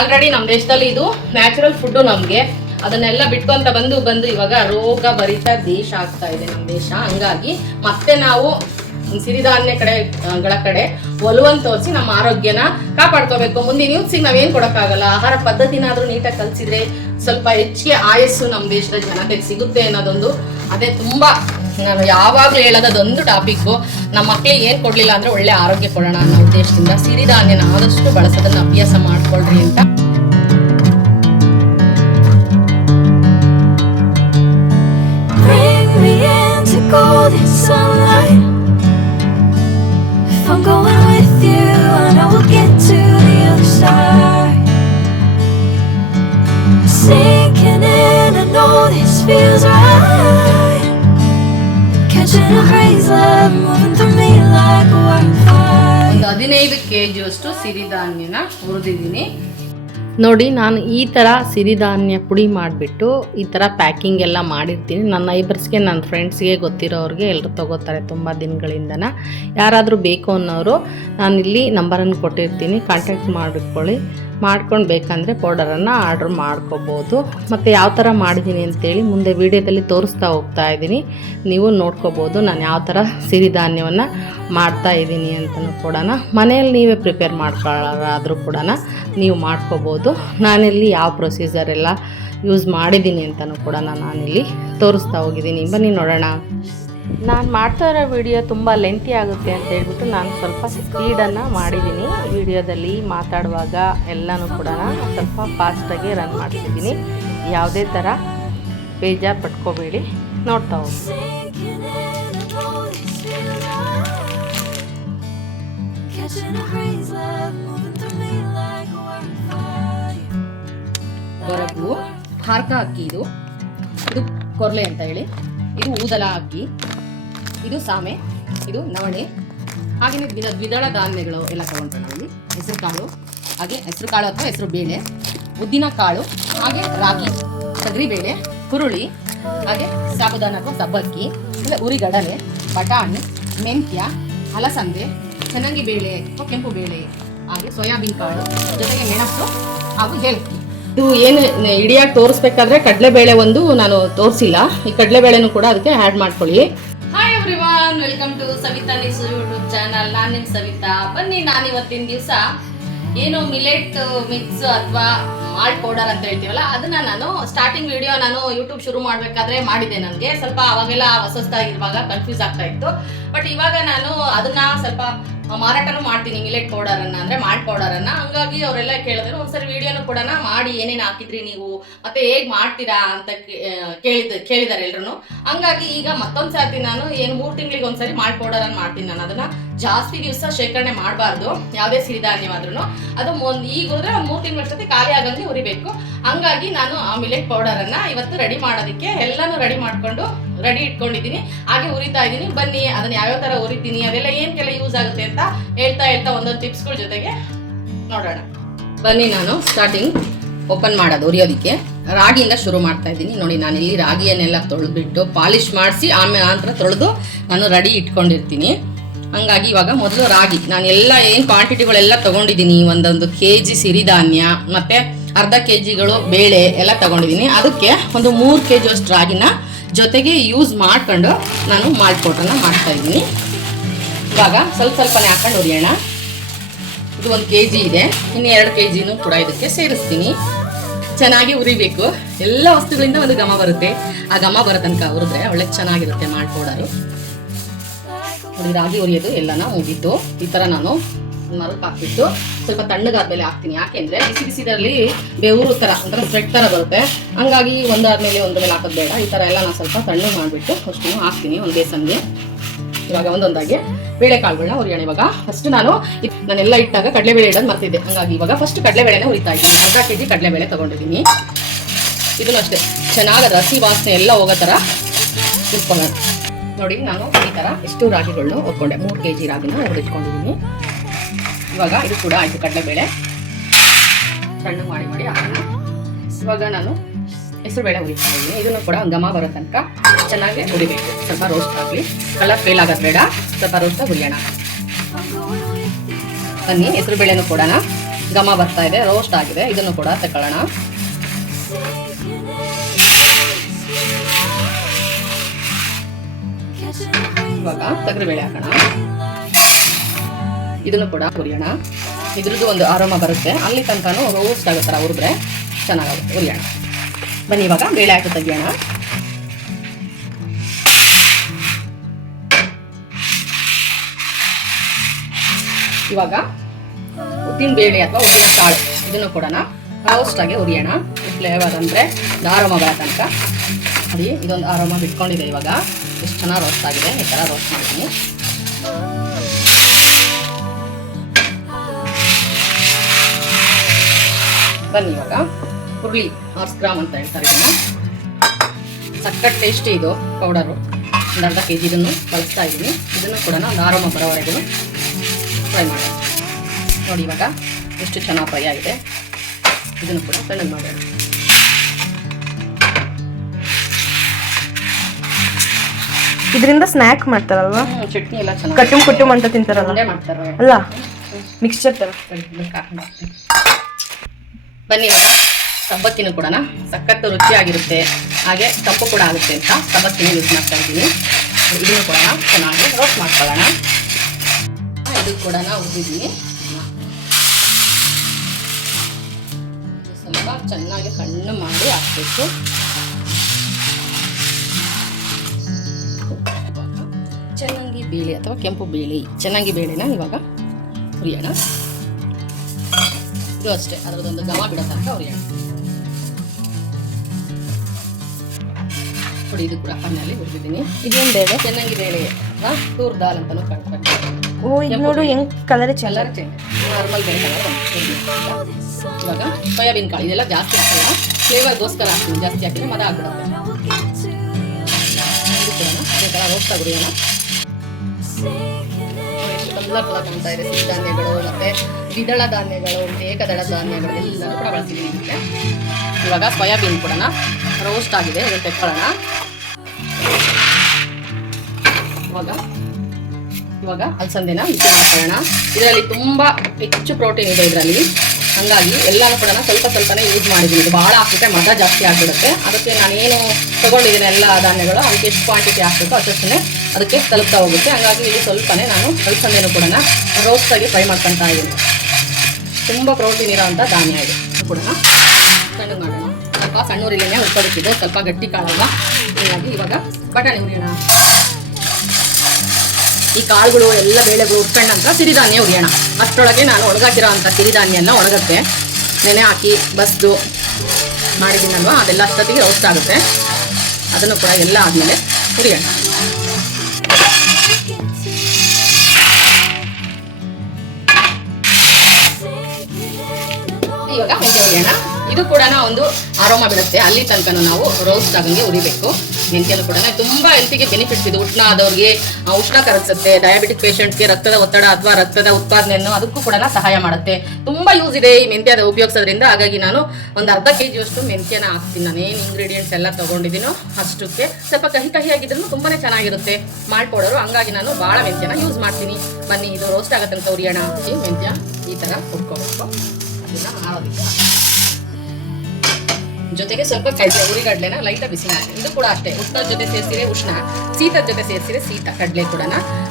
Already ನಮ್ಮ ದೇಶದಲ್ಲಿ ಇದು ನ್ಯಾಚುರಲ್ ಫುಡ್ ನಮಗೆ ಅದನ್ನೆಲ್ಲ ಬಿಟ್ಕೊಂತ ಬಂದು ಇವಾಗ ರೋಗ ಭರಿತ ದೇಶ ಆಗ್ತಾ ಇದೆ ನಮ್ಮ ದೇಶ. ಹಂಗಾಗಿ ಮತ್ತೆ ನಾವು ಸಿರಿಧಾನ್ಯ ಗಳ ಕಡೆ ಒಲುವನ್ನು ತೋರಿಸಿ ನಮ್ಮ ಆರೋಗ್ಯನ ಕಾಪಾಡ್ಕೋಬೇಕು. ಮುಂದಿನ ಯೂತ್ಸಿಗೆ ನಾವೇನ್ ಕೊಡಕ್ಕಾಗಲ್ಲ, ಆಹಾರ ಪದ್ಧತಿನಾದ್ರೂ ನೀಟಾಗಿ ಕಲಿಸಿದ್ರೆ ಸ್ವಲ್ಪ ಹೆಚ್ಚಿಗೆ ಆಯಸ್ಸು ನಮ್ಮ ದೇಶದ ಜನತೆಗೆ ಸಿಗುತ್ತೆ ಅನ್ನೋದೊಂದು ಅದೇ ತುಂಬಾ ನಾನು ಯಾವಾಗ್ಲೂ ಹೇಳೋದೊಂದು ಟಾಪಿಕ್. ನಮ್ಮ ಮಕ್ಳಿಗೆ ಏನ್ ಕೊಡ್ಲಿಲ್ಲ ಅಂದ್ರೆ ಒಳ್ಳೆ ಆರೋಗ್ಯ ಕೊಡೋಣ ಅನ್ನೋ ಉದ್ದೇಶದಿಂದ ಸಿರಿಧಾನ್ಯನ ಆದಷ್ಟು ಬಳಸೋದನ್ನ ಅಭ್ಯಾಸ ಮಾಡ್ಕೊಳ್ರಿ ಅಂತ. I'm going with you, I know we'll get to the other side. Sinking in, I know this feels right. Catching a crazy love, moving through me like a wildfire. 15 kg ಅಷ್ಟು ಸಿರಿಧಾನ್ಯನ ಹುರಿದಿದ್ದೀನಿ ನೋಡಿ. ನಾನು ಈ ಥರ ಸಿರಿಧಾನ್ಯ ಪುಡಿ ಮಾಡಿಬಿಟ್ಟು ಈ ಥರ ಪ್ಯಾಕಿಂಗ್ ಎಲ್ಲ ಮಾಡಿರ್ತೀನಿ. ನನ್ನ ನೈಬರ್ಸ್ಗೆ, ನನ್ನ ಫ್ರೆಂಡ್ಸ್ಗೆ, ಗೊತ್ತಿರೋರಿಗೆ ಎಲ್ಲರೂ ತೊಗೋತಾರೆ ತುಂಬ ದಿನಗಳಿಂದನ. ಯಾರಾದರೂ ಬೇಕು ಅನ್ನೋರು ನಾನಿಲ್ಲಿ ನಂಬರನ್ನು ಕೊಟ್ಟಿರ್ತೀನಿ, ಕಾಂಟ್ಯಾಕ್ಟ್ ಮಾಡಿಕೊಳ್ಳಿ. ಮಾಡ್ಕೊಂಡು ಬೇಕಂದರೆ ಪೌಡರನ್ನು ಆರ್ಡ್ರ್ ಮಾಡ್ಕೋಬೋದು. ಮತ್ತು ಯಾವ ಥರ ಮಾಡಿದ್ದೀನಿ ಅಂತೇಳಿ ಮುಂದೆ ವೀಡಿಯೋದಲ್ಲಿ ತೋರಿಸ್ತಾ ಹೋಗ್ತಾ ಇದ್ದೀನಿ, ನೀವು ನೋಡ್ಕೋಬೋದು ನಾನು ಯಾವ ಥರ ಸಿರಿಧಾನ್ಯವನ್ನು ಮಾಡ್ತಾ ಇದ್ದೀನಿ ಅಂತಲೂ ಕೂಡ. ಮನೆಯಲ್ಲಿ ನೀವೇ ಪ್ರಿಪೇರ್ ಮಾಡ್ಕೊಳ್ಳೋರಾದರೂ ಕೂಡ ನೀವು ಮಾಡ್ಕೋಬೋದು. ನಾನಿಲ್ಲಿ ಯಾವ ಪ್ರೊಸೀಜರ್ ಎಲ್ಲ ಯೂಸ್ ಮಾಡಿದ್ದೀನಿ ಅಂತಲೂ ಕೂಡ ನಾನಿಲ್ಲಿ ತೋರಿಸ್ತಾ ಹೋಗಿದ್ದೀನಿ. ಬನ್ನಿ ನೋಡೋಣ. ನಾನು ಮಾಡ್ತಾ ಇರೋ ವಿಡಿಯೋ ತುಂಬ ಲೆಂತಿ ಆಗುತ್ತೆ ಅಂತ ಹೇಳ್ಬಿಟ್ಟು ನಾನು ಸ್ವಲ್ಪ ಸ್ಪೀಡನ್ನು ಮಾಡಿದ್ದೀನಿ. ವಿಡಿಯೋದಲ್ಲಿ ಮಾತಾಡುವಾಗ ಎಲ್ಲನೂ ಕೂಡ ಸ್ವಲ್ಪ ಫಾಸ್ಟಾಗಿ ರನ್ ಮಾಡ್ತಿದ್ದೀನಿ. ಯಾವುದೇ ಥರ ಬೇಜಾರು ಪಟ್ಕೋಬೇಡಿ, ನೋಡ್ತಾ ಹೋಗಿ. ಬರಗು ಹಾರ್ಕ ಅಕ್ಕಿ, ಇದು ಕೊರ್ಲೆ ಅಂತ ಹೇಳಿ, ಇದು ಊದಲ ಅಕ್ಕಿ, ಇದು ಸಾಮೆ, ಇದು ನವಣೆ, ಹಾಗೆಯೇ ದ್ವಿದಳ ಧಾನ್ಯಗಳು ಎಲ್ಲ ತಗೊಂಡ್ರೆ ನಾವಿಲ್ಲಿ ಹೆಸರು ಕಾಳು, ಹಾಗೆ ಹೆಸರು ಕಾಳು ಅಥವಾ ಹೆಸರು ಬೇಳೆ, ಉದ್ದಿನ ಕಾಳು, ಹಾಗೆ ರಾಗಿ, ತೊಗರಿಬೇಳೆ, ಹುರುಳಿ, ಹಾಗೆ ಸಾಬುದಾನ ಅಥವಾ ಸಬ್ಬಕ್ಕಿ, ಇಲ್ಲ ಉರಿಗಡಲೆ, ಬಟಾಣಿ, ಮೆಂತ್ಯ, ಅಲಸಂದೆ, ಚೆನ್ನಾಗಿ ಬೇಳೆ ಅಥವಾ ಕೆಂಪು ಬೇಳೆ, ಹಾಗೆ ಸೋಯಾಬೀನ್ ಕಾಳು, ಜೊತೆಗೆ ಮೆಣಸು ಹಾಗೂ ಏಲಕ್ಕಿ. ಇದು ಏನು ಇಡಿಯಾಗಿ ತೋರಿಸ್ಬೇಕಾದ್ರೆ ಕಡಲೆಬೇಳೆ ಒಂದು ನಾನು ತೋರಿಸಿಲ್ಲ, ಈ ಕಡಲೆಬೇಳೆನೂ ಕೂಡ ಅದಕ್ಕೆ ಆ್ಯಡ್ ಮಾಡ್ಕೊಳ್ಳಿ. Hi everyone, welcome to Savitha ನಿಸ್ ಯೂಟ್ಯೂಬ್ ಚಾನಲ್. ನಾನು ನಿಮ್ಮ ಸವಿತಾ. ಬನ್ನಿ, ನಾನು ಇವತ್ತಿನ ದಿವಸ ಏನು ಮಿಲೆಟ್ ಮಿಕ್ಸ್ ಅಥವಾ ಮಾಲ್ಟ್ ಪೌಡರ್ ಅಂತ ಹೇಳ್ತೀವಲ್ಲ, ಅದನ್ನ ನಾನು ಸ್ಟಾರ್ಟಿಂಗ್ ವಿಡಿಯೋ ನಾನು ಯೂಟ್ಯೂಬ್ ಶುರು ಮಾಡಬೇಕಾದ್ರೆ ಮಾಡಿದೆ. ನನಗೆ ಸ್ವಲ್ಪ ಅವಾಗೆಲ್ಲ ಹೊಸದಾಗಿರುವಾಗ ಕನ್ಫ್ಯೂಸ್ ಆಗ್ತಾ ಇತ್ತು. ಬಟ್ ಇವಾಗ ನಾನು ಅದನ್ನ ಸ್ವಲ್ಪ ಮಾರಾಟನೂ ಮಾಡ್ತೀನಿ, ಮಿಲೆಟ್ ಪೌಡರ್ ಅನ್ನ ಅಂದ್ರೆ ಮಾಲ್ಟ್ ಪೌಡರ್ ಅನ್ನ. ಹಂಗಾಗಿ ಅವರೆಲ್ಲ ಕೇಳಿದ್ರು ಒಂದ್ಸರಿ ವಿಡಿಯೋನು ಕೂಡ ಮಾಡಿ ಏನೇನು ಹಾಕಿದ್ರಿ ನೀವು ಮತ್ತೆ ಹೇಗ್ ಮಾಡ್ತೀರಾ ಅಂತ ಕೇಳಿದಾರೆ ಎಲ್ರು. ಹಂಗಾಗಿ ಈಗ ಮತ್ತೊಂದ್ ಸರ್ತಿ ನಾನು ಏನು 3 ತಿಂಗಳಿಗೆ ಒಂದ್ಸರಿ ಮಾಲ್ಟ್ ಪೌಡರ್ ಅನ್ನ ಮಾಡ್ತೀನಿ. ನಾನು ಅದನ್ನ ಜಾಸ್ತಿ ದಿವಸ ಶೇಖರಣೆ ಮಾಡಬಾರ್ದು, ಯಾವುದೇ ಸಿರಿಧಾನ್ಯವಾದ್ರೂ. ಅದು ಈಗ ಹೋದ್ರೆ ಒಂದು 3 ತಿಂಗಳಷ್ಟೊತ್ತಿಗೆ ಖಾಲಿ ಆಗಂಗೆ ಉರಿಬೇಕು. ಹಂಗಾಗಿ ನಾನು ಆ ಮಿಲೆಟ್ ಪೌಡರ್ ಅನ್ನ ಇವತ್ತು ರೆಡಿ ಮಾಡೋದಕ್ಕೆ ಎಲ್ಲಾನು ರೆಡಿ ಮಾಡ್ಕೊಂಡು ರೆಡಿ ಇಟ್ಕೊಂಡಿದ್ದೀನಿ, ಹಾಗೆ ಉರಿತಾ ಇದ್ದೀನಿ. ಬನ್ನಿ ಅದನ್ನ ಯಾವ್ಯಾವ ತರ ಉರಿತೀನಿ, ಅದೆಲ್ಲ ಏನಕ್ಕೆಲ್ಲ ಯೂಸ್ ಆಗುತ್ತೆ ಅಂತ ಹೇಳ್ತಾ ಒಂದೊಂದು ಟಿಪ್ಸ್ಗಳ ಜೊತೆಗೆ ನೋಡೋಣ. ಬನ್ನಿ, ನಾನು ಸ್ಟಾರ್ಟಿಂಗ್ ಓಪನ್ ಮಾಡೋದು ಉರಿಯೋದಕ್ಕೆ ರಾಗಿಯಿಂದ ಶುರು ಮಾಡ್ತಾ ಇದ್ದೀನಿ. ನೋಡಿ, ನಾನು ಇಲ್ಲಿ ರಾಗಿಯನ್ನೆಲ್ಲ ತೊಳೆದ್ಬಿಟ್ಟು ಪಾಲಿಶ್ ಮಾಡಿಸಿ ಆಮೇಲೆ ನಂತರ ತೊಳೆದು ನಾನು ರೆಡಿ ಇಟ್ಕೊಂಡಿರ್ತೀನಿ. ಹಂಗಾಗಿ ಇವಾಗ ಮೊದಲು ರಾಗಿ ನಾನು ಎಲ್ಲ ಏನು ಕ್ವಾಂಟಿಟಿಗಳೆಲ್ಲ ತೊಗೊಂಡಿದ್ದೀನಿ, ಒಂದೊಂದು kg ಸಿರಿಧಾನ್ಯ ಮತ್ತು ಅರ್ಧ kgಗಳು ಬೇಳೆ ಎಲ್ಲ ತೊಗೊಂಡಿದ್ದೀನಿ. ಅದಕ್ಕೆ ಒಂದು 3 kg ಅಷ್ಟು ರಾಗಿನ ಜೊತೆಗೆ ಯೂಸ್ ಮಾಡ್ಕೊಂಡು ನಾನು ಮಾಲ್ಟ್ ಪೌಡರ್ನ ಮಾಡ್ತಾ ಇದ್ದೀನಿ. ಇವಾಗ ಸ್ವಲ್ಪನೇ ಹಾಕೊಂಡು ಉರಿಯೋಣ. ಇದು 1 kg ಇದೆ, ಇನ್ನು 2 kgನೂ ಕೂಡ ಇದಕ್ಕೆ ಸೇರಿಸ್ತೀನಿ. ಚೆನ್ನಾಗಿ ಉರಿಬೇಕು. ಎಲ್ಲ ವಸ್ತುಗಳಿಂದ ಒಂದು ಘಮ ಬರುತ್ತೆ, ಆ ಘಮ ಬರೋ ತನಕ ಹುರಿದ್ರೆ ಒಳ್ಳೆ ಚೆನ್ನಾಗಿರುತ್ತೆ ಮಾಲ್ಟ್ ಪೌಡರು. ರಾಗಿ ಉರಿಯೋದು ಎಲ್ಲನ ಮುಗಿತು. ಈ ಥರ ನಾನು ಮರಕ್ಕೆ ಹಾಕ್ಬಿಟ್ಟು ಸ್ವಲ್ಪ ತಣ್ಣಗಾದ್ಮೇಲೆ ಹಾಕ್ತೀನಿ. ಯಾಕೆಂದರೆ ಬಿಸಿದಲ್ಲಿ ಬೆವರು ಥರ ಒಂಥರ ಸ್ವೆಟ್ ಥರ ಬರುತ್ತೆ. ಹಂಗಾಗಿ ಒಂದಾದ್ಮೇಲೆ ಒಂದ್ರ ಮೇಲೆ ಹಾಕೋದು ಬೇಡ. ಈ ಥರ ಎಲ್ಲ ನಾನು ಸ್ವಲ್ಪ ತಣ್ಣಗೆ ಮಾಡಿಬಿಟ್ಟು ಅಷ್ಟು ಹಾಕ್ತೀನಿ ಒಂದು ಬೇಸನ್ಗೆ. ಇವಾಗ ಒಂದೊಂದಾಗಿ ಬೇಳೆಕಾಳುಗಳನ್ನ ಹುರಿಯೋಣ. ಇವಾಗ ಫಸ್ಟ್ ನಾನೆಲ್ಲ ಇಟ್ಟಾಗ ಕಡಲೆಬೇಳೆ ಇಡೋದು ಮರ್ತಿದ್ದೆ. ಹಂಗಾಗಿ ಇವಾಗ ಫಸ್ಟ್ ಕಡಲೆಬೇಳೆನೇ ಹುರಿತಾ ಇದ್ದೀನಿ. ಅರ್ಧ kg ಕಡಲೆಬೇಳೆ ತೊಗೊಂಡಿದ್ದೀನಿ. ಇದನ್ನು ಅಷ್ಟೇ ಚೆನ್ನಾಗಿ ಹಸಿ ವಾಸನೆ ಎಲ್ಲ ಹೋಗೋ ಥರ ಹುರ್ಕೊಳ್ಳೋಣ. ನೋಡಿ, ನಾನು ಈ ಥರ ಎಷ್ಟು ರಾಗಿಗಳನ್ನ ಹುರ್ಕೊಂಡೆ. 3 kg ರಾಗಿನ ಹುರಿದಿಟ್ಕೊಂಡಿದ್ದೀನಿ. ಇವಾಗ ಇದು ಕೂಡ ಆಯಿತು, ಕಡಲೆಬೇಳೆ ಸಣ್ಣಗೆ ಮಾಡಿ ಹಾಕೋಣ. ಇವಾಗ ನಾನು ಹೆಸರುಬೇಳೆ ಹುರಿತಾ ಇದ್ದೀನಿ. ಇದನ್ನು ಕೂಡ ಘಮ ಬರೋ ತನಕ ಚೆನ್ನಾಗಿ ಹುರಿಬೇಕು. ಸ್ವಲ್ಪ ರೋಸ್ಟ್ ಆಗಲಿ, ಕಲರ್ ಫೇಲ್ ಆಗೋದು ಬೇಡ, ಸ್ವಲ್ಪ ರೋಸ್ಟ್ ಹುರಿಯೋಣ. ಬನ್ನಿ, ಹೆಸರುಬೇಳೆನೂ ಕೂಡ ಘಮ ಬರ್ತಾ ಇದೆ, ರೋಸ್ಟ್ ಆಗಿದೆ. ಇದನ್ನು ಕೂಡ ತಕೊಳ್ಳೋಣ. ಇವಾಗ ತೊಗರಿಬೇಳೆ ಹಾಕೋಣ. ಇದನ್ನು ಕೂಡ ಹುರಿಯೋಣ. ಇದ್ರದ್ದು ಒಂದು ಆರಾಮ ಬರುತ್ತೆ, ಅಲ್ಲಿ ತನಕನೂ ರೋಸ್ಟ್ ಆಗೋ ಥರ ಹುರಿದ್ರೆ ಚೆನ್ನಾಗುತ್ತೆ. ಹುರಿಯೋಣ ಬನ್ನಿ. ಇವಾಗ ಬೇಳೆ ಹಾಕಿ ತೆಗಿಯೋಣ. ಇವಾಗ ಉದ್ದಿನ ಬೇಳೆ ಅಥವಾ ಉದ್ದಿನ ಕಾಳು ಇದನ್ನು ಕೂಡ ರೋಸ್ಟ್ ಆಗಿ ಹುರಿಯೋಣ. ಫ್ಲೇವರ್ ಅಂದರೆ ಆರಾಮ ಬರೋ ತನಕ. ನೋಡಿ, ಇದೊಂದು ಆರಾಮ ಬಿಟ್ಕೊಂಡಿದೆ. ಇವಾಗ ಎಷ್ಟು ಚೆನ್ನಾಗಿ ರೋಸ್ಟ್ ಆಗಿದೆ. ಈ ಥರ ರೋಸ್ಟ್ ಮಾಡ್ತೀನಿ. ಬನ್ನಿ ಇವಾಗ ಹುರುಳಿ 6 ಗ್ರಾಮ್ ಅಂತ ಹೇಳ್ತಾರೆ. ಇದನ್ನು ಸಖತ್ ಟೇಸ್ಟಿ ಇದು ಪೌಡರು. ಒಂದು ಅರ್ಧ kg ಇದನ್ನು ಕಳಿಸ್ತಾ ಇದ್ದೀನಿ. ಇದನ್ನು ಕೂಡ ಒಂದು ಆರಾಮ ಬರೋವರೆಗೂ ಫ್ರೈ ಮಾಡೋಣ. ನೋಡಿ ಇವಾಗ ಎಷ್ಟು ಚೆನ್ನಾಗಿ ಫ್ರೈ ಆಗಿದೆ. ಇದನ್ನು ಕೂಡ ಸಣ್ಣಗೆ ಮಾಡೋಣ. ಇದರಿಂದ ಸ್ನ್ಯಾಕ್ ಮಾಡ್ತಾರಲ್ವಾ? ಚಟ್ನಿ ಎಲ್ಲ ಚೆನ್ನಾಗಿ ಕಟ್ಟುಮ್ ಕುಟುಂಬ ಅಂತ ತಿಂತಾರಲ್ಲ ಮಾಡ್ತಾರೆ ಅಲ್ಲ, ಮಿಕ್ಸ್ಚರ್ ತರ. ಬನ್ನಿ ಇವಾಗ ಸಬ್ಬಕ್ಕಿನೂ ಕೂಡ ಸಖತ್ತು ರುಚಿಯಾಗಿರುತ್ತೆ, ಹಾಗೆ ತಪ್ಪು ಕೂಡ ಆಗುತ್ತೆ ಅಂತ ಸಬ್ಬಕ್ಕಿನ ಯೂಸ್ ಮಾಡ್ತಾ ಇದ್ದೀನಿ. ಇದನ್ನು ಕೂಡ ಚೆನ್ನಾಗಿ ರೋಸ್ಟ್ ಮಾಡ್ಕೊಳ್ಳೋಣ. ಇದು ಕೂಡ ಉದ್ದಿದ್ದೀನಿ. ಸ್ವಲ್ಪ ಚೆನ್ನಾಗಿ ಸಣ್ಣ ಮಾಡಿ ಹಾಕಬೇಕು. ಚೆನ್ನಾಗಿ ಬೇಳೆ ಅಥವಾ ಕೆಂಪು ಬೇಳೆ, ಚೆನ್ನಾಗಿ ಬೇಳೆನ ಇವಾಗ ಹುರಿಯೋಣ. ಇದು ಅಷ್ಟೇ, ಅದರದೊಂದು ಘಮ ಬಿಡೋ ತನಕ ಹುರಿಯೋಣ. ನೋಡಿ, ಇದು ಕೂಡ ಹಣ್ಣಲ್ಲಿ ಹುರಿದಿದ್ದೀನಿ. ಇದೇನು ಬೇಳೆ? ಚೆನ್ನಾಗಿ ಬೇಳೆ ತೂರ್ ದಾಲ್ ಅಂತಾನು ಕಟ್ಕೊಂಡು. ಓ, ಇದು ನೋಡು ಹೆಂಗ್ ಕಲರ್ ಕಲರ್ ಚೇಂಜ್, ನಾರ್ಮಲ್ ಬೇಳೆ ಕಲರ್. ಇವಾಗ ಸೋಯಾಬೀನ್ ಕಾಳು ಇದೆಲ್ಲ ಜಾಸ್ತಿ ಹಾಕಲ್ಲ, ಫ್ಲೇವರ್ಗೋಸ್ಕರ ಹಾಕ್ತೀನಿ. ಜಾಸ್ತಿ ಹಾಕಿದ್ರೆ ಮದ ಆಗ್ಬಿಡುತ್ತೆ. ಇದು ಕೂಡ ಅದೇ ಥರ ರೋಸ್ಟ್ ಆಗಿ ಹುರಿಯೋಣ. ಕಲರ್ ಕಾಣ್ತಾ ಇದೆ. ಸಿರಿಧಾನ್ಯಗಳು ಮತ್ತೆ ದ್ವಿದಳ ಧಾನ್ಯಗಳು, ಏಕದಳ ಧಾನ್ಯಗಳು ಎಲ್ಲರೂ ಕೂಡ ಬಳಸಿದ್ದೀನಿ ಇದಕ್ಕೆ. ಇವಾಗ ಸೋಯಾಬೀನ್ ಕೂಡ ರೋಸ್ಟ್ ಆಗಿದೆ, ಇದನ್ನು ತೆಕ್ಕೊಳ್ಳೋಣ. ಇವಾಗ ಅಲಸಂದೆನ ಮಿಕ್ಸಿ ಮಾಡ್ಕೊಳ್ಳೋಣ. ಇದರಲ್ಲಿ ತುಂಬ ಹೆಚ್ಚು ಪ್ರೋಟೀನ್ ಇದೆ ಇದರಲ್ಲಿ, ಹಾಗಾಗಿ ಎಲ್ಲನೂ ಕೂಡ ಸ್ವಲ್ಪ ಸ್ವಲ್ಪನೇ ಯೂಸ್ ಮಾಡಿದ್ದೀನಿ. ಇದು ಭಾಳ ಹಾಕಿದ್ರೆ ಮದ ಜಾಸ್ತಿ ಆಗಿಬಿಡುತ್ತೆ. ಅದಕ್ಕೆ ನಾನೇನು ತೊಗೊಂಡಿದ್ದೀನಿ ಎಲ್ಲ ಧಾನ್ಯಗಳು, ಅದಕ್ಕೆ ಎಷ್ಟು ಕ್ವಾಂಟಿಟಿ ಹಾಕಬೇಕು ಅಷ್ಟೇ ಅದಕ್ಕೆ ತಲುಪ್ತಾ ಹೋಗುತ್ತೆ. ಹಾಗಾಗಿ ಇದು ಸ್ವಲ್ಪನೇ ನಾನು ಅಲಸಂದೆನೂ ಕೂಡ ರೋಸ್ಟಾಗಿ ಫ್ರೈ ಮಾಡ್ಕೊತಾ ಇದ್ದೀನಿ. ತುಂಬ ಪ್ರೋಟೀನ್ ಇರೋವಂಥ ಧಾನ್ಯ ಇದು ಕೂಡ ಸಣ್ಣಗೆ ಮಾಡೋಣ. ಸ್ವಲ್ಪ ಸಣ್ಣ ಉರಿಲೇನೆ ಉಳ್ಕೊಬೇಕಿದ್ದು, ಸ್ವಲ್ಪ ಗಟ್ಟಿ ಕಾಳಲ್ಲ. ಹೀಗಾಗಿ ಇವಾಗ ಬಟಾಣಿ ಹುರಿಯೋಣ. ಈ ಕಾಳುಗಳು ಎಲ್ಲ ಬೇಳೆಗಳು ಉಟ್ಕೊಂಡಂತ ಸಿರಿಧಾನ್ಯ ಹುರಿಯೋಣ. ಅಷ್ಟರೊಳಗೆ ನಾನು ಒಣಗಾಕಿರೋ ಅಂಥ ಸಿರಿಧಾನ್ಯನ ಒಣಗಕ್ಕೆ ನೆನೆ ಹಾಕಿ ಬಸ್ದು ಮಾಡಿದ್ದೀನಲ್ವ, ಅದೆಲ್ಲ ಅಷ್ಟೊತ್ತಿಗೆ ರೋಸ್ಟ್ ಆಗುತ್ತೆ. ಅದನ್ನು ಕೂಡ ಎಲ್ಲ ಆದಮೇಲೆ ಹುರಿಯೋಣ. ಇವಾಗ ಮೆಂತ್ಯ ಹುರಿಯೋಣ. ಇದು ಕೂಡ ಒಂದು ಆರೋಮ ಬಿಡುತ್ತೆ, ಅಲ್ಲಿ ತನಕ ನಾವು ರೋಸ್ಟ್ ಆಗಂಗೆ ಉರಿಬೇಕು. ಮೆಂತ್ಯನು ಕೂಡ ತುಂಬ ಹೆಲ್ತಿಗೆ ಬೆನಿಫಿಟ್ಸ್ ಇದು. ಉಷ್ಣ ಆದವ್ರಿಗೆ ಉಷ್ಣ ಕರಗಿಸುತ್ತೆ. ಡಯಾಬಿಟಿಕ್ ಪೇಷಂಟ್ಸ್ಗೆ ರಕ್ತದ ಒತ್ತಡ ಅಥವಾ ರಕ್ತದ ಉತ್ಪಾದನೆಯನ್ನು ಅದಕ್ಕೂ ಕೂಡ ಸಹಾಯ ಮಾಡುತ್ತೆ. ತುಂಬ ಯೂಸ್ ಇದೆ ಈ ಮೆಂತ್ಯದ ಉಪಯೋಗಿಸೋದ್ರಿಂದ. ಹಾಗಾಗಿ ನಾನು ಒಂದು ಅರ್ಧ kg ಮೆಂತ್ಯನ ಹಾಕ್ತೀನಿ. ನಾನೇನು ಇಂಗ್ರೀಡಿಯೆಂಟ್ಸ್ ಎಲ್ಲ ತೊಗೊಂಡಿದ್ದೀನೋ ಅಷ್ಟಕ್ಕೆ. ಸ್ವಲ್ಪ ಕಹಿ ಕಹಿಯಾಗಿದ್ರೂ ತುಂಬಾ ಚೆನ್ನಾಗಿರುತ್ತೆ ಮಾಡ್ಕೊಡೋರು. ಹಂಗಾಗಿ ನಾನು ಭಾಳ ಮೆಂತ್ಯನ ಯೂಸ್ ಮಾಡ್ತೀನಿ. ಬನ್ನಿ, ಇದು ರೋಸ್ಟ್ ಆಗತ್ತಂತ ಹುರಿಯೋಣ. ಈ ಮೆಂತ್ಯ ಈ ಥರ ಹುರ್ಕೋಬೇಕು. ಅದನ್ನ ಆರೋದಕ್ಕೆ ಜೊತೆಗೆ ಸ್ವಲ್ಪ ಉರಿಗಡ್ಲೆನ ಲೈಟಾಗಿ ಬಿಸಿ ಮಾಡಿ. ಇದು ಕೂಡ ಅಷ್ಟೇ, ಉಷ್ಣದ ಜೊತೆ ಸೇರಿಸಿದ್ರೆ ಉಷ್ಣ, ಶೀತದ ಜೊತೆ ಸೇರಿಸಿದ್ರೆ ಶೀತ. ಕಡಲೆ ಕೂಡ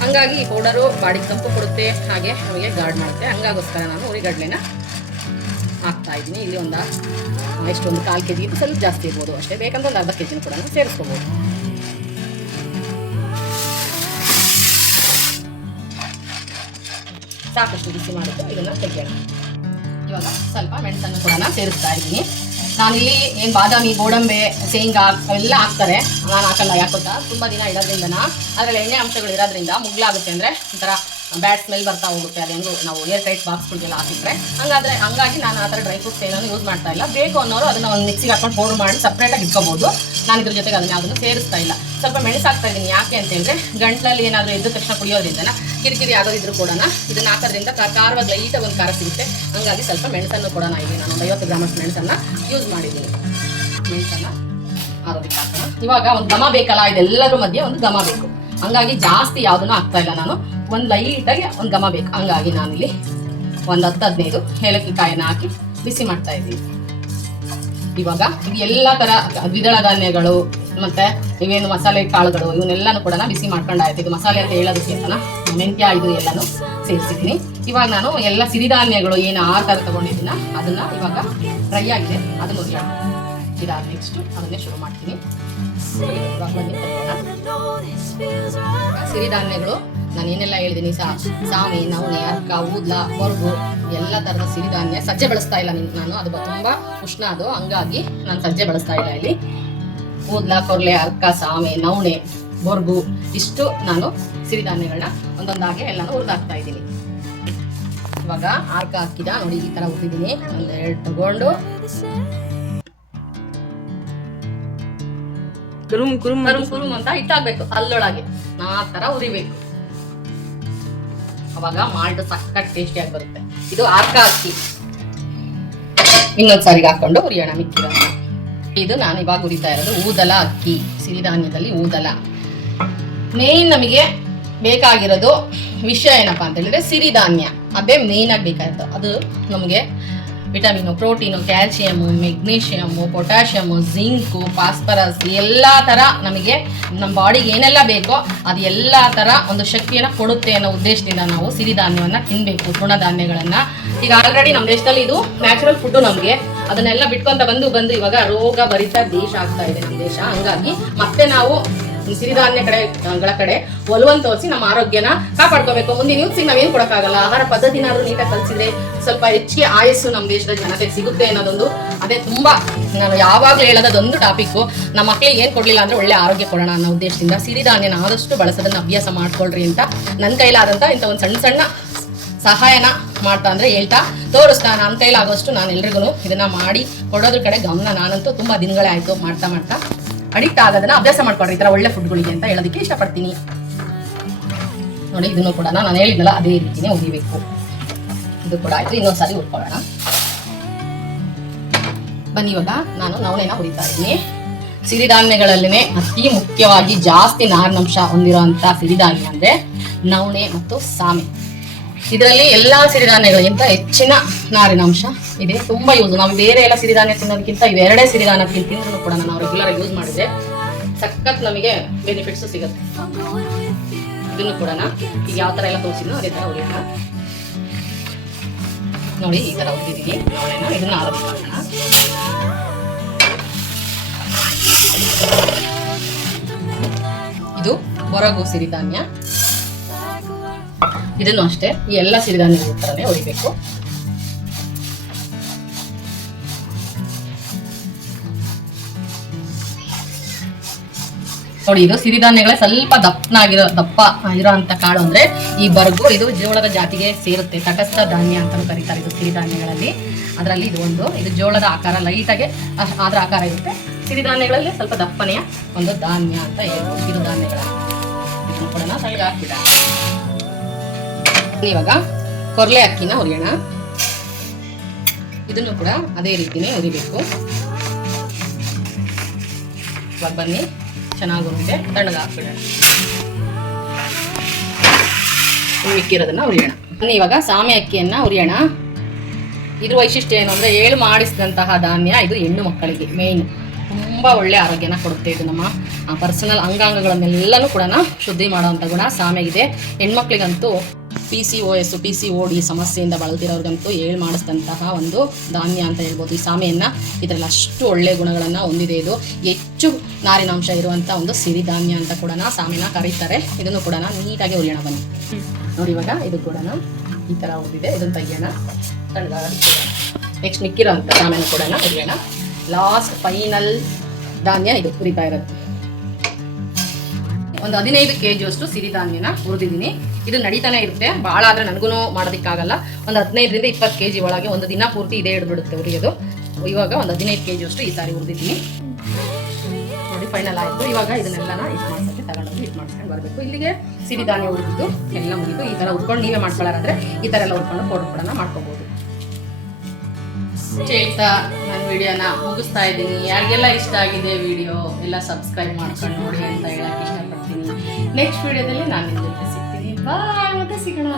ಹಂಗಾಗಿ ಈ ಪೌಡರು ಬಾಡಿಗೆ ತಂಪು ಕೊಡುತ್ತೆ, ಹಾಗೆ ನಮಗೆ ಗಾರ್ಡ್ ಮಾಡುತ್ತೆ. ಹಂಗಾಗೋಸ್ಕರ ನಾನು ಉರಿಗಡ್ಲೆನ ಹಾಕ್ತಾ ಇದ್ದೀನಿ. ಇಲ್ಲಿ ಒಂದು ಎಷ್ಟೊಂದು 1/4 kg ಇದು ಸ್ವಲ್ಪ ಜಾಸ್ತಿ ಇರ್ಬೋದು ಅಷ್ಟೇ. ಬೇಕಂದ್ರೆ ಒಂದು ಅರ್ಧ kg ಕೂಡ ಸೇರಿಸ್ಕೋಬೋದು. ಸಾಕಷ್ಟು ಬಿಸಿ ಮಾಡಿದ್ದು ಇದನ್ನು ತೆಗೆಯೋಣ. ಇವಾಗ ಸ್ವಲ್ಪ ಮೆಣಸನ್ನು ಕೂಡ ಸೇರಿಸ್ತಾ ಇದ್ದೀನಿ. ನಾನಿಲ್ಲಿ ಏನು ಬಾದಾಮಿ, ಗೋಡಂಬೆ, ಶೇಂಗಾ ಅವೆಲ್ಲ ಹಾಕ್ತಾರೆ, ನಾನು ಹಾಕಲ್ಲ. ಯಾಕೊತ್ತಾ, ತುಂಬ ದಿನ ಇಡೋದ್ರಿಂದ ಅದರಲ್ಲಿ ಎಣ್ಣೆ ಅಂಶಗಳು ಇರೋದ್ರಿಂದ ಮುಗ್ಲಾಗುತ್ತೆ, ಅಂದರೆ ಒಂಥರ ಬ್ಯಾಡ್ ಸ್ಮೆಲ್ ಬರ್ತಾ ಹೋಗುತ್ತೆ. ಅದೇನು ನಾವು ಏರ್ ಟೈಟ್ ಬಾಕ್ಸ್ಗಳಿಗೆಲ್ಲ ಹಾಕಿದ್ರೆ ಹಂಗಾಗಿ ನಾನು ಆ ಥರ ಡ್ರೈ ಫ್ರೂಟ್ಸ್ ಏನೂ ಯೂಸ್ ಮಾಡ್ತಾ ಇಲ್ಲ. ಬೇಕು ಅನ್ನೋರು ಅದನ್ನು ಒಂದು ಮಿಕ್ಸಿಗೆ ಹಾಕೊಂಡು ಪೌಡರ್ ಮಾಡಿ ಸಪ್ರೇಟಾಗಿ ಇಟ್ಕೋಬೋದು. ನಾನು ಇದ್ರ ಜೊತೆಗೆ ಅದನ್ನು ಸೇರಿಸ್ತಾ ಇಲ್ಲ. ಸ್ವಲ್ಪ ಮೆಣಸು ಹಾಕ್ತಾ ಇದ್ದೀನಿ. ಯಾಕೆ ಅಂತ ಹೇಳಿದ್ರೆ ಗಂಟಲಲ್ಲಿ ಏನಾದರೂ ಎದ್ದ ತಕ್ಷಣ ಕುಡಿಯೋದ್ರಿಂದ ಕಿರಿಕಿರಿ ಆಗೋದಿದ್ರು ಕೂಡ ಇದನ್ನು ಹಾಕೋದ್ರಿಂದ ಖಾರವಾಗಿ ಲೈಟಾಗಿ ಒಂದು ಖಾರ ಸಿಗುತ್ತೆ. ಹಂಗಾಗಿ ಸ್ವಲ್ಪ ಮೆಣಸನ್ನು ಕೂಡ ನಾನು 50 ಗ್ರಾಮಷ್ಟು ಮೆಣಸನ್ನು ಯೂಸ್ ಮಾಡಿದ್ದೀನಿ. ಮೆಣಸನ್ನು ಆರೋಗ್ಯಕ್ಕೆ ಹಾಕೋಣ. ಇವಾಗ ಒಂದು ಘಮ ಬೇಕಲ್ಲ, ಇದೆಲ್ಲರ ಮಧ್ಯೆ ಒಂದು ಘಮ ಬೇಕು. ಹಂಗಾಗಿ ಜಾಸ್ತಿ ಯಾವುದನ್ನು ಹಾಕ್ತಾ ಇಲ್ಲ ನಾನು. ಒಂದು ಲೈಟಾಗಿ ಒಂದು ಘಮ ಬೇಕು. ಹಂಗಾಗಿ ನಾನಿಲ್ಲಿ ಒಂದು 10-15 ಏಲಕ್ಕಿ ಕಾಯಿನ ಹಾಕಿ ಬಿಸಿ ಮಾಡ್ತಾ ಇದ್ದೀವಿ. ಇವಾಗ ಇದು ಎಲ್ಲ ತರ ದ್ವಿದಳ ಧಾನ್ಯಗಳು ಮತ್ತೆ ಇವೇನು ಮಸಾಲೆ ಕಾಳುಗಳು ಇವನ್ನೆಲ್ಲಾನು ಕೂಡ ಬಿಸಿ ಮಾಡ್ಕೊಂಡಾಯ್ತು. ಇದು ಮಸಾಲೆ ಅಂತ ಹೇಳೋದಕ್ಕೆ ಮೆಂತ್ಯ ಇದು ಎಲ್ಲಾನು ಸೇರಿಸಿದ್ದೀನಿ. ಇವಾಗ ನಾನು ಎಲ್ಲ ಸಿರಿಧಾನ್ಯಗಳು ಏನು 6 ತರ ತಗೊಂಡಿದ್ದೀನ ಅದನ್ನ ಇವಾಗ ಫ್ರೈ ಆಗಿದೆ ಅದನ್ನ ಹುರಿಯೋಣ. ಇದಾದ ನೆಕ್ಸ್ಟ್ ಅದನ್ನೇ ಶುರು ಮಾಡ್ತೀನಿ. ಇವಾಗ ಬನ್ನಿ ಸಿರಿಧಾನ್ಯಗಳು ನಾನು ಏನೆಲ್ಲ ಹೇಳಿದ್ದೀನಿ, ಸಾಮೆ, ನವಣೆ, ಅರ್ಕ, ಊದ್ಲ, ಹೊರಗು ಎಲ್ಲ ತರದ ಸಿರಿಧಾನ್ಯ. ಸಜ್ಜೆ ಬಳಸ್ತಾ ಇಲ್ಲ ನಾನು, ಅದು ತುಂಬಾ ಉಷ್ಣ ಅದು, ಹಂಗಾಗಿ ನಾನು ಸಜ್ಜೆ ಬಳಸ್ತಾ ಇಲ್ಲ ಇಲ್ಲಿ. ಊದ್ಲ, ಕೊರ್ಲೆ, ಅರ್ಕ, ಸಾಮೆ, ನವಣೆ, ಹೊರಗು ಇಷ್ಟು ನಾನು ಸಿರಿಧಾನ್ಯಗಳನ್ನ ಒಂದೊಂದಾಗೆ ಎಲ್ಲಾನು ಹುರಿದಾಕ್ತಾ ಇದ್ದೀನಿ. ಇವಾಗ ಅರ್ಕ ಹಾಕಿದ ನೋಡಿ ಈ ತರ ಹುರಿದಿದ್ದೀನಿ. ಒಂದೆರಡು ತಗೊಂಡು ಕುರುಮ್ ಅಂತ ಇಟ್ಟಾಗ್ಬೇಕು ಅಲ್ಲೊಳಗೆ ಆ ತರ ಉರಿಬೇಕು. ಅವಾಗ ಮಾಲ್ಟ್ ಸಕ್ಕತ್ ಟೇಸ್ಟಿಯಾಗಿ ಬರುತ್ತೆ. ಇದು ಅರ್ಕ ಅಕ್ಕಿ ಇನ್ನೊಂದ್ಸಾರಿಗೆ ಹಾಕೊಂಡು ಹುರಿಯೋಣ ಮಿಕ್ಕಿದ. ಇದು ನಾನು ಇವಾಗ ಹುರಿತಾ ಇರೋದು ಊದಲ ಅಕ್ಕಿ, ಸಿರಿಧಾನ್ಯದಲ್ಲಿ ಊದಲ. ಮೇನ್ ನಮಗೆ ಬೇಕಾಗಿರೋದು ವಿಷಯ ಏನಪ್ಪಾ ಅಂತ ಹೇಳಿದ್ರೆ ಸಿರಿಧಾನ್ಯ, ಅದೇ ಮೇನ್ ಆಗಿ ಬೇಕಾಗಿರೋದು. ಅದು ನಮಗೆ vitamin, protein, calcium, magnesium, potassium, zinc, phosphorus ಎಲ್ಲ ತರ ನಮಗೆ ನಮ್ಮ ಬಾಡಿಗೆ ಏನೆಲ್ಲ ಬೇಕೋ ಅದು ಎಲ್ಲ ತರ ಒಂದು ಶಕ್ತಿಯನ್ನ ಕೊಡುತ್ತೆ ಅನ್ನೋ ಉದ್ದೇಶದಿಂದ ನಾವು ಸಿರಿಧಾನ್ಯವನ್ನ ತಿನ್ಬೇಕು, ತೃಣಧಾನ್ಯಗಳನ್ನ. ಈಗ ಆಲ್ರೆಡಿ ನಮ್ಮ ದೇಶದಲ್ಲಿ ಇದು ನ್ಯಾಚುರಲ್ ಫುಡ್, ನಮ್ಗೆ ಅದನ್ನೆಲ್ಲ ಬಿಟ್ಕೊಂತ ಬಂದು ಇವಾಗ ರೋಗ ಭರಿತ ದೇಶ ಆಗ್ತಾ ಇದೆ ನಮ್ಮ ದೇಶ. ಹಂಗಾಗಿ ಮತ್ತೆ ನಾವು ಸಿರಿಧಾನ್ಯಗಳ ಕಡೆ ಒಲವನ್ನು ತೋರಿಸಿ ನಮ್ಮ ಆರೋಗ್ಯನ ಕಾಪಾಡ್ಕೋಬೇಕು. ಮುಂದಿನ ಯೂತ್ಸಿಗೆ ನಾವೇನ್ ಕೊಡಕ್ಕಾಗಲ್ಲ, ಆಹಾರ ಪದ್ಧತಿನಾದ್ರೂ ನೀಟಾಗಿ ಕಲಿಸಿದ್ರೆ ಸ್ವಲ್ಪ ಹೆಚ್ಚಿಗೆ ಆಯಸ್ಸು ನಮ್ಮ ದೇಶದ ಜನತೆಗೆ ಸಿಗುತ್ತೆ ಅನ್ನೋದೊಂದು, ಅದೇ ತುಂಬಾ ನಾನು ಯಾವಾಗ್ಲೂ ಹೇಳೋದೊಂದು ಟಾಪಿಕ್. ನಮ್ಮ ಮಕ್ಕಳಿಗೆ ಏನ್ ಕೊಡ್ಲಿಲ್ಲ ಅಂದ್ರೆ ಒಳ್ಳೆ ಆರೋಗ್ಯ ಕೊಡೋಣ ಅನ್ನೋ ಉದ್ದೇಶದಿಂದ ಸಿರಿಧಾನ್ಯನ ಆದಷ್ಟು ಬಳಸೋದನ್ನ ಅಭ್ಯಾಸ ಮಾಡ್ಕೊಳ್ರಿ ಅಂತ ನನ್ನ ಕೈಲಾದಂತ ಇಂಥ ಒಂದು ಸಣ್ಣ ಸಣ್ಣ ಸಹಾಯನ ಮಾಡ್ತಾ ಅಂದ್ರೆ ಹೇಳ್ತಾ ತೋರಿಸ್ತಾ ನನ್ನ ಕೈಲಾಗೋಷ್ಟು ನಾನು ಎಲ್ರಿಗೂ ಇದನ್ನ ಮಾಡಿ ಕೊಡೋದ್ರ ಕಡೆ ಗಮನ. ನಾನಂತೂ ತುಂಬಾ ದಿನಗಳೇ ಆಯ್ತು ಮಾಡ್ತಾ ಅಡಿಕ್ಟ್ ಆಗೋದನ್ನ ಅಭ್ಯಾಸ ಮಾಡ್ಕೊಡ್ರಿ ಈ ತರ ಒಳ್ಳೆ ಫುಡ್ಗಳಿಗೆ ಅಂತ ಹೇಳೋದಕ್ಕೆ ಇಷ್ಟಪಡ್ತೀನಿ. ನೋಡಿ ಇದನ್ನು ಕೂಡ ನಾನು ಹೇಳಿದ್ನಲ್ಲ ಅದೇ ರೀತಿನೇ ಉರಿಬೇಕು. ಇದು ಕೂಡ ಆಯ್ತು, ಇನ್ನೊಂದ್ಸಾರಿ ಹುರ್ಕೊಳ್ಳೋಣ ಬನ್ನಿ. ಇವಾಗ ನಾನು ನವಣೆನ ಹುರಿತಾ ಇದ್ದೀನಿ. ಸಿರಿಧಾನ್ಯಗಳಲ್ಲಿನೇ ಅತಿ ಮುಖ್ಯವಾಗಿ ಜಾಸ್ತಿ ನಾರಿನಂಶ ಹೊಂದಿರುವಂತ ಸಿರಿಧಾನ್ಯ ಅಂದ್ರೆ ನವಣೆ ಮತ್ತು ಸಾಮೆ. ಇದರಲ್ಲಿ ಎಲ್ಲಾ ಸಿರಿಧಾನ್ಯಗಳಿಗಿಂತ ಹೆಚ್ಚಿನ ನಾರಿನಾಂಶ ಇದೆ. ತುಂಬಾ ಯೂಸ್. ನಾವು ಬೇರೆ ಎಲ್ಲ ಸಿರಿಧಾನ್ಯ ತಿನ್ನೋದಕ್ಕಿಂತ ಇವೆರಡೇ ಸಿರಿಧಾನ್ಯ ತಿಂದ್ರೂ ಕೂಡ ನಾವು ರೆಗ್ಯುಲರ್ ಯೂಸ್ ಮಾಡಿದ್ರೆ ಸಖತ್ ನಮಗೆ ಬೆನಿಫಿಟ್ಸ್ ಸಿಗುತ್ತೆ. ಇದನ್ನು ಕೂಡ ಈಗ ಯಾವ ತರ ಎಲ್ಲ ತೋರಿಸಿದ್ನೋ ಅದೇ ತರ ಉರಿಯೋಣ. ನೋಡಿ ಈ ತರ ಉರಿದಿದ್ದೀನಿ ನವಣೆನ. ಇದನ್ನ ಆರಿಸ್ಕೊಳ್ಳೋಣ. ಇದು ಹೊರಗು ಸಿರಿಧಾನ್ಯ. ಇದನ್ನು ಅಷ್ಟೇ ಈ ಎಲ್ಲ ಸಿರಿಧಾನ್ಯಗಳ ತರನೇ ಹೊಡಿಬೇಕು. ನೋಡಿ ಇದು ಸಿರಿಧಾನ್ಯಗಳೇ ಸ್ವಲ್ಪ ದಪ್ಪ ಇರೋ ಅಂತ ಕಾಳು ಅಂದ್ರೆ ಈ ಬರ್ಗು. ಇದು ಜೋಳದ ಜಾತಿಗೆ ಸೇರುತ್ತೆ, ತಟಸ್ಥ ಧಾನ್ಯ ಅಂತ ಕರೀತಾರೆ ಇದು ಸಿರಿಧಾನ್ಯಗಳಲ್ಲಿ. ಅದರಲ್ಲಿ ಇದು ಒಂದು, ಇದು ಜೋಳದ ಆಕಾರ ಲೈಟಾಗೆ ಆದ್ರ ಆಕಾರ ಇರುತ್ತೆ. ಸಿರಿಧಾನ್ಯಗಳಲ್ಲಿ ಸ್ವಲ್ಪ ದಪ್ಪನೆಯ ಒಂದು ಧಾನ್ಯ ಅಂತ ಹೇಳ್ಬೋದು ಸಿರಿಧಾನ್ಯಗಳ. ಇದನ್ನು ಕೂಡ ಸಣ್ಣ ಹಾಕ್ಬಿಡ. ಇವಾಗ ಕೊರ್ಲೆ ಅಕ್ಕಿನ ಹುರಿಯೋಣ. ಇದನ್ನು ಕೂಡ ಅದೇ ರೀತಿನೇ ಹುರಿಬೇಕು. ಇವಾಗ ಬನ್ನಿ ಚೆನ್ನಾಗಿ ಹುರಿದೆ ತಣ್ಣಗೆ ಹಾಕ್ಬಿಡೋಣ. ಮಿಕ್ಕಿರೋದನ್ನ ಹುರಿಯೋಣ. ಬನ್ನಿ ಇವಾಗ ಸಾಮೆ ಅಕ್ಕಿಯನ್ನ ಹುರಿಯೋಣ. ಇದ್ರ ವೈಶಿಷ್ಟ್ಯ ಏನು ಅಂದ್ರೆ ಏಳು ಮಾಡಿಸಿದಂತಹ ಧಾನ್ಯ. ಇದು ಹೆಣ್ಣು ಮಕ್ಕಳಿಗೆ ಮೇನ್ ತುಂಬಾ ಒಳ್ಳೆ ಆರೋಗ್ಯನ ಕೊಡುತ್ತೆ. ಇದು ನಮ್ಮ ಪರ್ಸನಲ್ ಅಂಗಾಂಗಗಳನ್ನೆಲ್ಲನೂ ಕೂಡ ಶುದ್ಧಿ ಮಾಡುವಂಥ ಗುಣ ಸಾಮೆಗಿದೆ. ಹೆಣ್ಮಕ್ಳಿಗಂತೂ PCOS PCOD ಸಮಸ್ಯೆಯಿಂದ ಬಳಲ್ತಿರೋರ್ಗಂತೂ ಏಳು ಮಾಡಿಸಿದಂತಹ ಒಂದು ಧಾನ್ಯ ಅಂತ ಹೇಳ್ಬೋದು ಈ ಸಾಮೆಯನ್ನ. ಇದರಲ್ಲಿ ಅಷ್ಟು ಒಳ್ಳೆ ಗುಣಗಳನ್ನ ಹೊಂದಿದೆ. ಇದು ಹೆಚ್ಚು ನಾರಿನಾಂಶ ಇರುವಂತ ಒಂದು ಸಿರಿಧಾನ್ಯ ಅಂತ ಕೂಡ ಸಾಮೆನ ಕರೀತಾರೆ. ಇದನ್ನು ಕೂಡ ನೀಟಾಗಿ ಹುರಿಯೋಣ ಬನ್ನಿ. ನೋಡಿ ಇವಾಗ ಇದು ಕೂಡ ಈ ತರ ಹುರಿದಿದೆ. ಇದನ್ನು ತೆಗಿಯೋಣ, ನೆಕ್ಸ್ಟ್ ಮಿಕ್ಕಿರೋ ಅಂತ ಸಾಮೆನ ಕೂಡ ಹುರಿಯೋಣ. ಲಾಸ್ಟ್ ಫೈನಲ್ ಧಾನ್ಯ ಇದು ಹುರಿತಾ ಇರೋದು. ಒಂದು 15 kg ಅಷ್ಟು ಸಿರಿಧಾನ್ಯನ ಹುರಿದಿದ್ದೀನಿ. ಇದು ನಡೀತಾನೆ ಇರುತ್ತೆ, ಭಾಳ ಆದ್ರೆ ನನಗೂ ಮಾಡೋದಕ್ಕಾಗಲ್ಲ. ಒಂದು 15ರಿಂದ 20 kg ಒಳಗೆ ಒಂದು ದಿನ ಪೂರ್ತಿ ಇದೇ ಹಿಡ್ಬಿಡುತ್ತೆ ಹುರಿಯೋದು. ಇವಾಗ ಒಂದು 15 kg ಅಷ್ಟು ಈ ಸಾರಿ ಹುರಿದಿದ್ದೀನಿ. ನೋಡಿ ಫೈನಲ್ ಆಯಿತು. ಇವಾಗ ಇದನ್ನೆಲ್ಲ ಹಿಟ್ ಮಾಡ್ಸೋಕ್ಕೆ ತಗೊಂಡೋಗಿ ಹಿಟ್ ಮಾಡಿಸ್ಕೊಂಡು ಬರಬೇಕು. ಇಲ್ಲಿಗೆ ಸಿರಿಧಾನ್ಯ ಹುರಿದಿದ್ದು ಎಲ್ಲ ಮುಗಿದು. ಈ ಥರ ಹುರ್ಕೊಂಡು ನೀವೇ ಮಾಡ್ಕೊಳ್ಳಾರಾದ್ರೆ ಈ ಥರ ಎಲ್ಲ ಹುರ್ಕೊಂಡು ಪೌಡರ್ ಕೂಡ ಮಾಡ್ಕೋಬಹುದು. ಹೇಳ್ತಾ ನಾನು ವಿಡಿಯೋನ ಮುಗಿಸ್ತಾ ಇದ್ದೀನಿ. ಯಾರಿಗೆಲ್ಲ ಇಷ್ಟ ಆಗಿದೆ ವಿಡಿಯೋ ಎಲ್ಲ ಸಬ್ಸ್ಕ್ರೈಬ್ ಮಾಡ್ಕೊಂಡು ನೋಡಿ ಅಂತ ಹೇಳಕ್ಕೆ ಇಷ್ಟಪಡ್ತೀನಿ. ನೆಕ್ಸ್ಟ್ ವಿಡಿಯೋದಲ್ಲಿ ನಾನು ನಿಮ್ಮ ಜೊತೆ ಸಿಗ್ತೀನಿ. ಬಾಯ್, ಮತ್ತೆ ಸಿಗೋಣ.